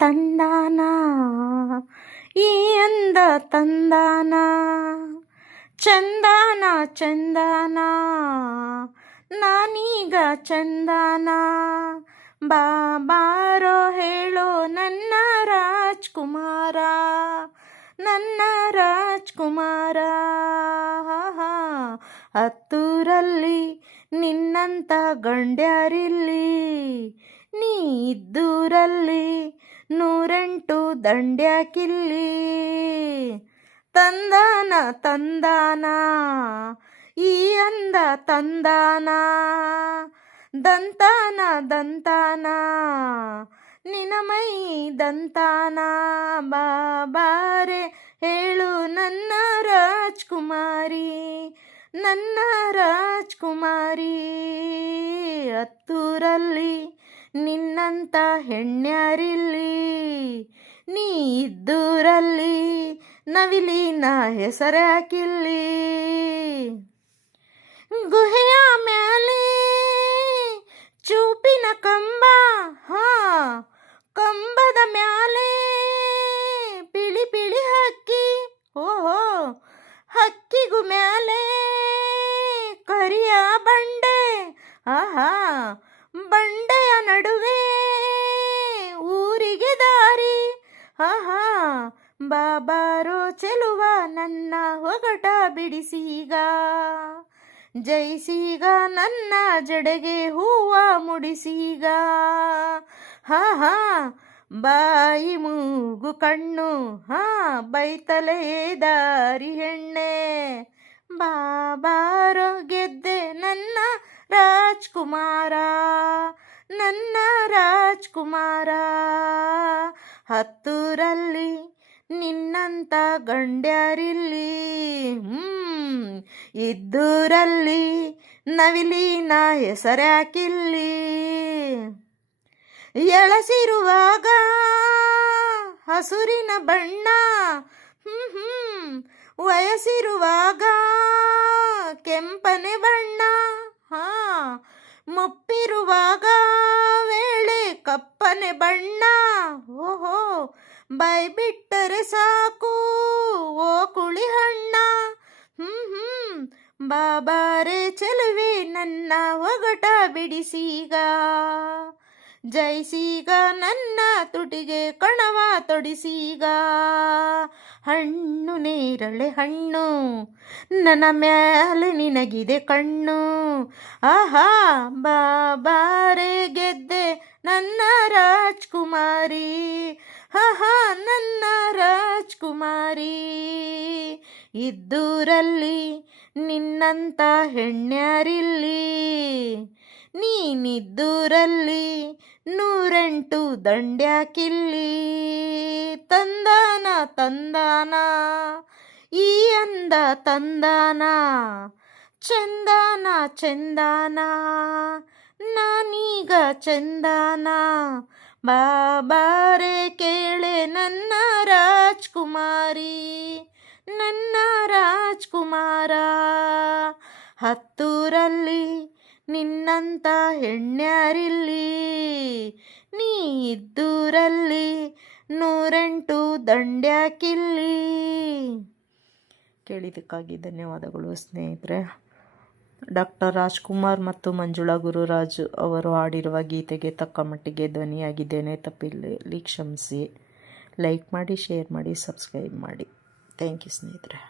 ತಂದಾನ ಈ ಅಂದ ತಂದಾನ ಚಂದಾನ ಚಂದಾನ ನಾನೀಗ ಚಂದಾನ ಬಾರೋ ಹೇಳೋ ನನ್ನ ರಾಜ್ಕುಮಾರ ನನ್ನ ರಾಜ್ಕುಮಾರ ಹತ್ತೂರಲ್ಲಿ ನಿನ್ನಂತ ಗಂಡ್ಯಾರಿಲ್ಲಿ ನೀ ಇದ್ದೂರಲ್ಲಿ 108 ದಂಡ್ಯಾಕಿಲ್ಲಿ ತಂದಾನ ತಂದಾನ ಈ ಅಂದ ತಂದಾನ ದಂತಾನ ದಂತಾನ ನಿನಮೈ ದಂತಾನ ಬಾರೆ ಹೇಳು ನನ್ನ ರಾಜ್ಕುಮಾರಿ ನನ್ನ ರಾಜ್ಕುಮಾರಿ ಹತ್ತೂರಲ್ಲಿ ನಿನ್ನಂತ ಹೆಣ್ಯಾರಿಲ್ಲಿ ನೀ ಇದ್ದೂರಲ್ಲಿ ನವಿಲಿನ ಹೆಸರಾಕಿಲ್ಲಿ ಗುಹೆಯ ಮ್ಯಾಲೆ ಚೂಪಿನ ಕಂಬ ಕಂಬದ ಮ್ಯಾಲೆ ಪಿಳಿ ಪಿಳಿ ಹಕ್ಕಿ ಓಹೋ ಹಕ್ಕಿಗೂ ಮ್ಯಾಲೆ ಕರಿಯ ಬಂಡೆ ಬಂಡೆಯ ನಡುವೆ ಊರಿಗೆ ದಾರಿ ಬಾಬಾರೋ ಚೆಲುವ ನನ್ನ ಒಗಟ ಬಿಡಿಸೀಗ ಜೈಸೀಗ ನನ್ನ ಜಡೆಗೆ ಹೂವ ಮುಡಿಸೀಗ ಬಾಯಿ ಮೂಗು ಕಣ್ಣು ಬೈತಲೇ ದಾರಿ ಹೆಣ್ಣೆ ಬಾಬಾರೋ ಗೆದ್ದೆ ನನ್ನ ರಾಜ್ಕುಮಾರ ನನ್ನ ರಾಜ್ಕುಮಾರ ಹತ್ತೂರಲ್ಲಿ ನಿನ್ನಂತ ಗಂಡ್ಯಾರಿಲ್ಲಿ ಇದ್ದೂರಲ್ಲಿ ನವಿಲಿನ ಹೆಸರಾಕಿಲ್ಲಿ ಎಳಸಿರುವಾಗ ಹಸುರಿನ ಬಣ್ಣ ವಯಸ್ಸಿರುವಾಗ ಕೆಂಪನೆ ಬಣ್ಣ ಮುಪ್ಪಿರುವಾಗ ವೇಳೆ ಕಪ್ಪನೆ ಬಣ್ಣ ಓಹೋ ಬೈ ಬಿಟ್ಟರೆ ಸಾಕು ಓ ಕುಳಿ ಹಣ್ಣ ಬಾಬಾರೆ ಚೆಲುವೆ ನನ್ನ ಒಗಟ ಬಿಡಿಸೀಗ ಜೈಸೀಗ ನನ್ನ ತುಟಿಗೆ ಕಣವ ತೊಡಿಸೀಗ ಹಣ್ಣು ನೇರಳೆ ಹಣ್ಣು ನನ್ನ ಮ್ಯಾಲೆ ನಿನಗಿದೆ ಕಣ್ಣು ಬಾಬಾರೆ ಗೆದ್ದೆ ನನ್ನ ರಾಜ್ಕುಮಾರಿ ನನ್ನ ರಾಜ್ಕುಮಾರಿ ಇದ್ದೂರಲ್ಲಿ ನಿನ್ನಂತ ಹೆಣ್ಯಾರಿಲ್ಲಿ ನೀನಿದ್ದೂರಲ್ಲಿ 108 ದಂಡ್ಯಾಕಿಲ್ಲಿ ತಂದಾನ ತಂದಾನ ಈ ಅಂದ ತಂದಾನ ಚಂದಾನ ಚಂದಾನ ನಾನೀಗ ಚಂದಾನ ಬಾಬಾರೆ ಕೇಳೆ ನನ್ನ ರಾಜ್ಕುಮಾರಿ ನನ್ನ ರಾಜ್ಕುಮಾರ ಹತ್ತೂರಲ್ಲಿ ನಿನ್ನಂತ ಹೆಣ್ಯಾರಿಲ್ಲಿ ನೀ ಇದ್ದೂರಲ್ಲಿ 108 ದಂಡ್ಯಾಕಿಲ್ಲಿ ಕೇಳಿದ್ದಕ್ಕಾಗಿ ಧನ್ಯವಾದಗಳು ಸ್ನೇಹಿತರೆ. ಡಾಕ್ಟರ್ ರಾಜ್ಕುಮಾರ್ ಮತ್ತು ಮಂಜುಳಾ ಗುರುರಾಜ್ ಅವರು ಹಾಡಿರುವ ಗೀತೆಗೆ ತಕ್ಕ ಮಟ್ಟಿಗೆ ಧ್ವನಿಯಾಗಿದ್ದೇನೆ, ತಪ್ಪಿಲ್ಲಿ ಕ್ಷಮಿಸಿ. ಲೈಕ್ ಮಾಡಿ, ಶೇರ್ ಮಾಡಿ, ಸಬ್ಸ್ಕ್ರೈಬ್ ಮಾಡಿ. ಥ್ಯಾಂಕ್ ಯು ಸ್ನೇಹಿತರೆ.